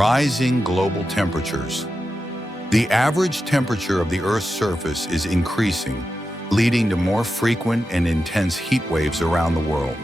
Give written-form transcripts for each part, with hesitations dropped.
Rising global temperatures. The average temperature of the Earth's surface is increasing, leading to more frequent and intense heat waves around the world.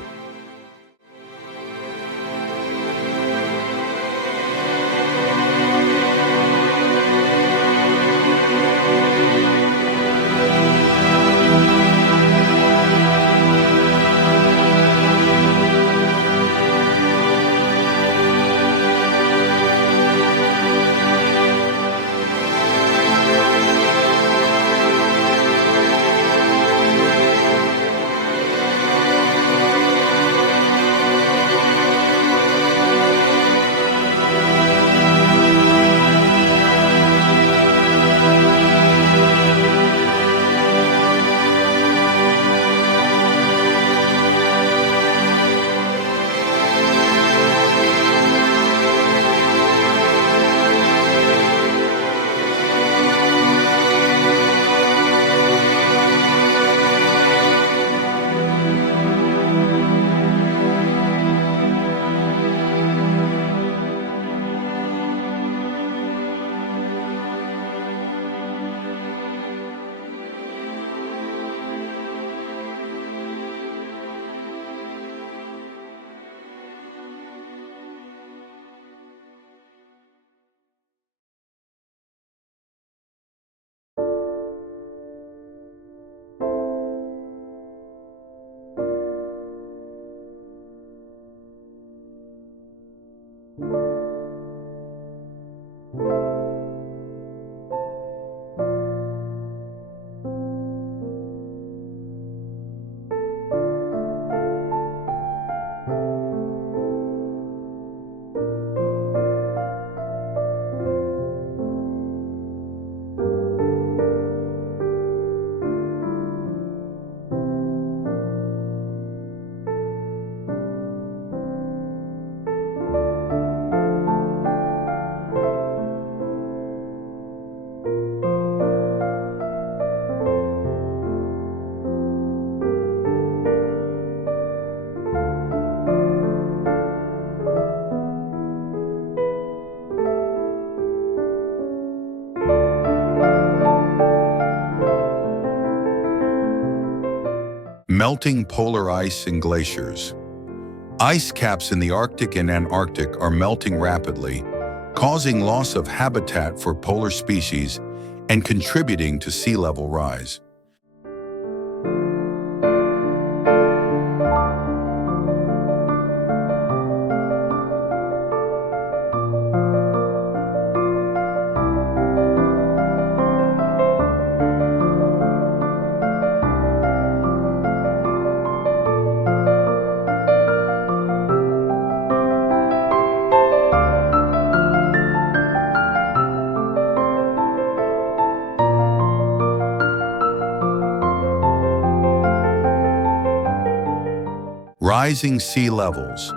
Melting polar ice and glaciers. Ice caps in the Arctic and Antarctic are melting rapidly, causing loss of habitat for polar species and contributing to sea level rise. Rising sea levels.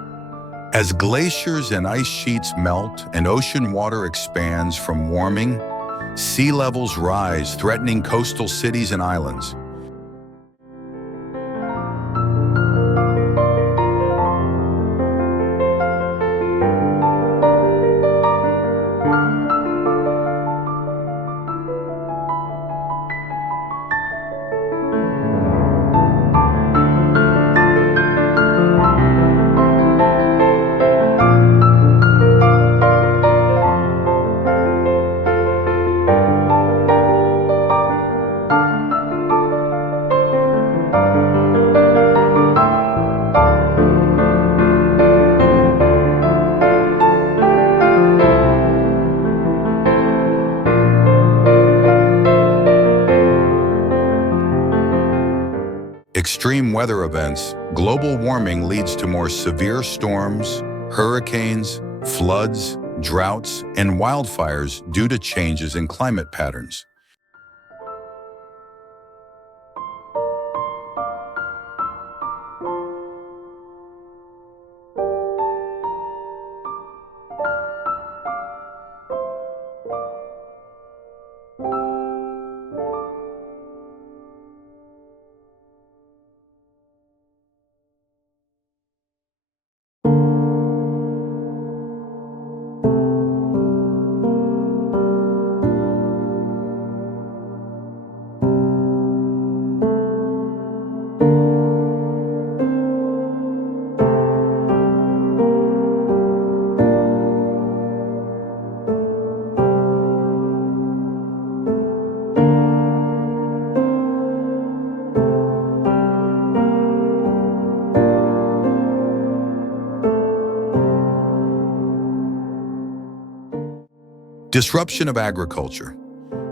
As glaciers and ice sheets melt and ocean water expands from warming, sea levels rise, threatening coastal cities and islands. Extreme weather events. Global warming leads to more severe storms, hurricanes, floods, droughts, and wildfires due to changes in climate patterns. Disruption of agriculture.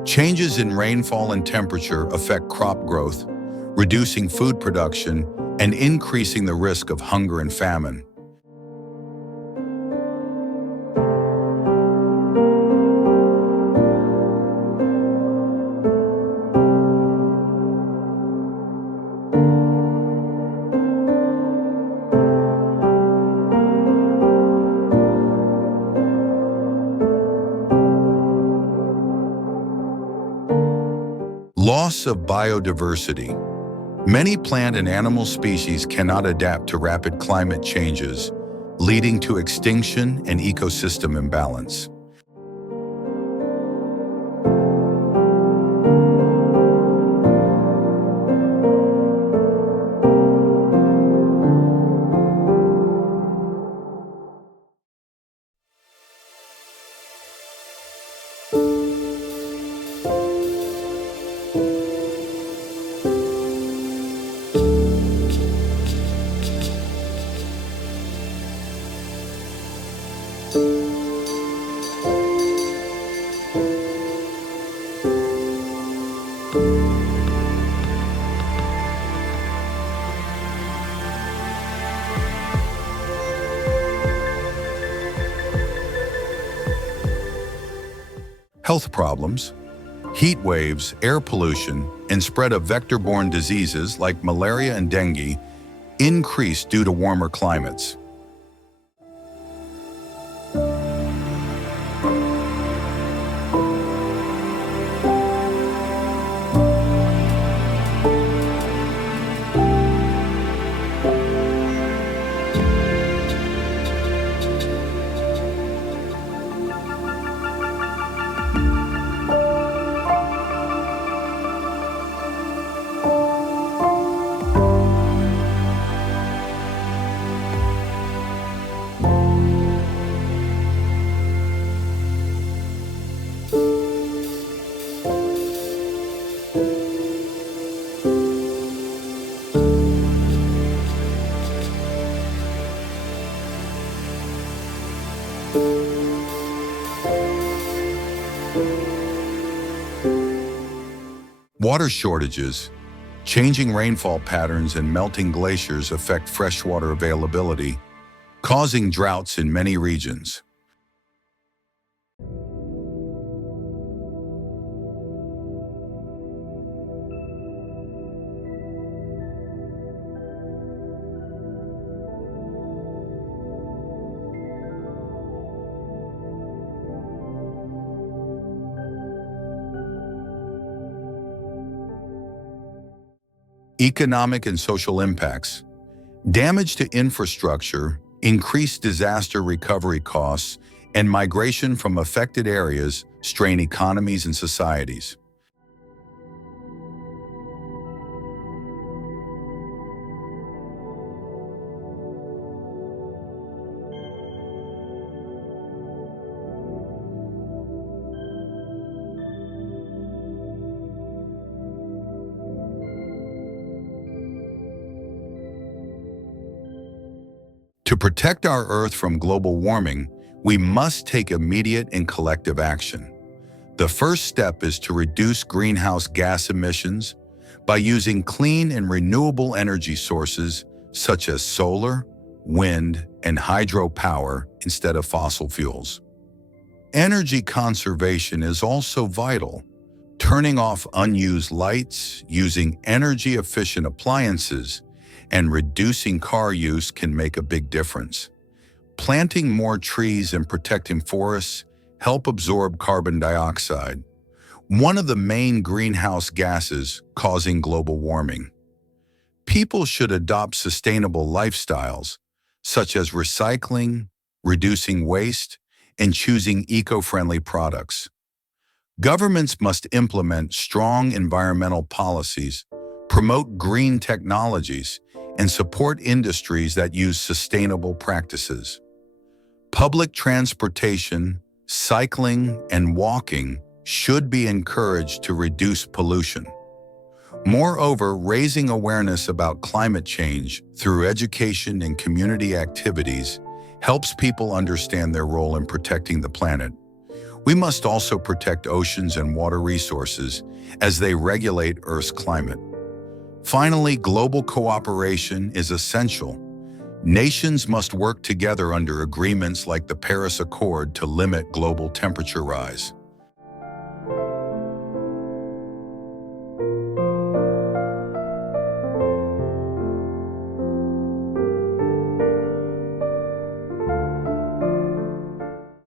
Changes in rainfall and temperature affect crop growth, reducing food production and increasing the risk of hunger and famine. Loss of biodiversity. Many plant and animal species cannot adapt to rapid climate changes, leading to extinction and ecosystem imbalance. Health problems. Heat waves, air pollution, and spread of vector-borne diseases like malaria and dengue increase due to warmer climates. Water shortages. Changing rainfall patterns and melting glaciers affect freshwater availability, causing droughts in many regions. Economic and social impacts. Damage to infrastructure, increased disaster recovery costs, and migration from affected areas strain economies and societies. To protect our Earth from global warming, we must take immediate and collective action. The first step is to reduce greenhouse gas emissions by using clean and renewable energy sources such as solar, wind, and hydropower instead of fossil fuels. Energy conservation is also vital. Turning off unused lights, using energy-efficient appliances, and reducing car use can make a big difference. Planting more trees and protecting forests help absorb carbon dioxide, one of the main greenhouse gases causing global warming. People should adopt sustainable lifestyles, such as recycling, reducing waste, and choosing eco-friendly products. Governments must implement strong environmental policies, promote green technologies, and support industries that use sustainable practices. Public transportation, cycling, and walking should be encouraged to reduce pollution. Moreover, raising awareness about climate change through education and community activities helps people understand their role in protecting the planet. We must also protect oceans and water resources as they regulate Earth's climate. Finally, global cooperation is essential. Nations must work together under agreements like the Paris Accord to limit global temperature rise.